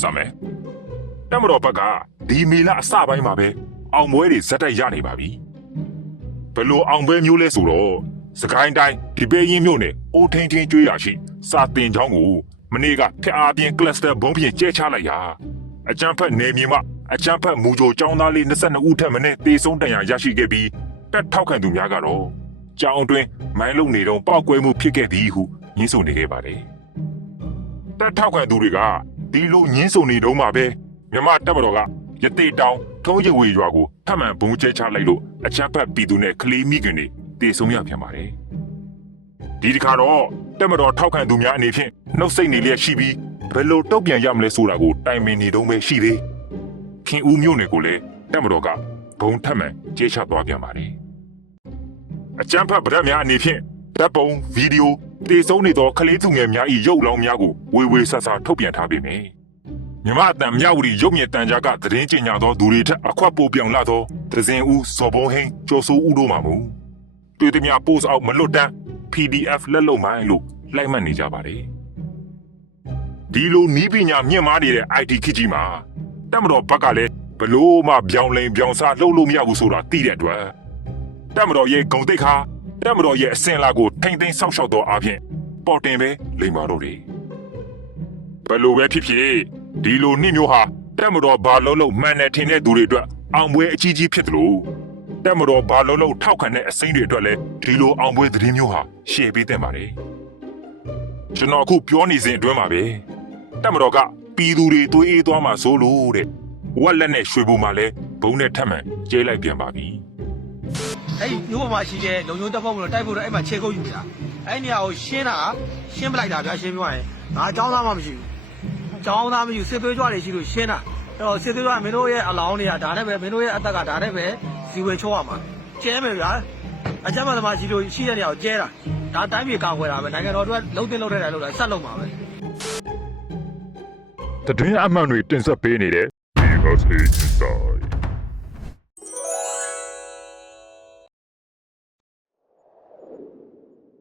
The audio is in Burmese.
စမယ်တမတော်ဘက်ကဒီမေလအစပိုင်းမှာပဲအောင်ပွဲတွေဇက်တိုက်ရနေပါပြီဘယ်လိုအောင်ပွဲမျိုးလဲဆိုတော့စကိုင်းတိုင်းဒီပေရင်မြို့နယ်အိုထင်းချင်းကျွေးရရှိစာတင်ချောင်းကိုမနေ့ကဖျက်အားပြင်းကလစတာဘုံဖြင့်ကျဲချလိုက်ရာအကြမ်းဖက်နေမြေမှာအကြမ်းဖက်မူကြိုចောင်းသားလေး22ဦးထက်မနည်းတေဆုံးတန်ရာရရှိခဲ့ပြီးတက်ထောက်ခံသူများကတော့ကြောင်းအတွင်းမိုင်းလုံနေတော့ပောက်ကွဲမှုဖြစ်ခဲ့သည်ဟုညှင်းဆိုနေခဲ့ပါတယ်တက်ထောက်ခံသူတွေက ဒီလိုညှင်းဆိုနေတော့မှပဲမြမတက်မတော်ကရတေတောင်ထုံးရဝေရွာကိုထပ်မံဘုံကျဲချလိုက်လို့အချမ်းဖက်ပြည်သူနဲ့ကလေးမိခင်တွေတေဆုံးရပြန်ပါတယ်ဒီတစ်ခါတော့တက်မတော်ထောက်ခံသူများအနေဖြင့်နှုတ်ဆက်နေလျက်ရှိပြီးဘယ်လိုတုတ်ပြန်ရမလဲဆိုတာကိုတိုင်ပင်နေတော့ပဲရှိသေးခင်ဦးမြို့နယ်ကိုလည်းတက်မတော်ကဘုံထက်မှန်ကျေးချသွားပြန်ပါတယ်။အကြမ်းဖက်ဗရက်များအနေဖြင့်ဓာတ်ပုံဗီဒီယို တည်ဆုံးနေသောကလေးသူငယ်များ၏ရုပ်လောင်းများကိုဝေဝေဆဆထုတ်ပြန်ထားပေမယ့်မြမအတန်မြဝတီရုပ်မြင်တန်ကြားကသတင်းကျင်ညာသောသူတွေထက်အခွက်ပိုပြောင်လာသောဒဇင်ဦးစော်ဘုံဟင်းကျော်စိုးဦးတို့မှမူတွေ့သည်များပို့အောင်မလွတ်တမ်း PDF လက်လုံမိုင်းလို့လိုက်မှတ်နေကြပါတယ်။ဒီလိုနီးပညာမြင့်မားနေတဲ့ IT ခေတ်ကြီးမှာတက်မတော်ဘက်ကလည်းဘလို့မှပြောင်းလဲပြောင်းစားလှုပ်လို့မရဘူးဆိုတာသိတဲ့အတွက်တက်မတော်ရဲ့ဂုံတိတ်ခါ တက်မတော်ရဲ့အစင်လာကိုထိမ့်သိမ်းဆောက်ရှောက်တော့အပြင်ပေါ်တင်ပဲလိမ္မာတော့တယ်ဘလို့ပဲဖြစ်ဖြစ်ဒီလိုနှိမျိုးဟာတက်မတော်ဘာလုံးလုံးမှန်တယ်ထင်တဲ့သူတွေအတွက်အောင်ပွဲအကြီးကြီးဖြစ်တယ်လို့တက်မတော်ဘာလုံးလုံးထောက်ခံတဲ့အစိမ့်တွေအတွက်လည်းဒီလိုအောင်ပွဲသတင်းမျိုးဟာရှယ်ပေးတဲ့ပါတယ်ကျွန်တော်အခုပြောနေစဉ်အတွင်းမှာပဲတက်မတော်ကပြည်သူတွေသွေးအေးသွားမှာစိုးလို့တဲ့ဝက်လက်နဲ့ရွှေဘူမှာလဲဘုံနဲ့ထပ်မှန်ကျဲလိုက်ပြန်ပါပြီ အဲ့ဒီမြို့ပေါ်မှာရှိတဲ့လုံချုံတက်ဖို့မလို့တိုက်ဖို့တော့အဲ့မှာခြေကုပ်ယူနေတာအဲ့နေရာကိုရှင်းတာရှင်းပလိုက်တာဗျာရှင်းပြရရင်ငါအကြောင်းသားမှမရှိဘူးအကြောင်းသားမရှိဘူးစစ်သွေးကြွတွေရှိလို့ရှင်းတာအဲ့တော့စစ်သွေးကြွကမင်းတို့ရဲ့အလောင်းတွေကဒါနဲ့ပဲမင်းတို့ရဲ့အသက်ကဒါနဲ့ပဲဇီဝင်ချိုးရမှာကျဲမယ်ဗျာအကြမ်းမသမားရှိလို့ရှိတဲ့နေရာကိုကျဲတာဒါတိုင်းပြည်ကာကွယ်တာပဲနိုင်ငံတော်တို့ကလုံးတင်လုံးတဲ့တယ်လို့လည်းဆက်လုံးမှာပဲတတွင်းအမှန်တွေတင်ဆက်ပေးနေတဲ့ BSA Inside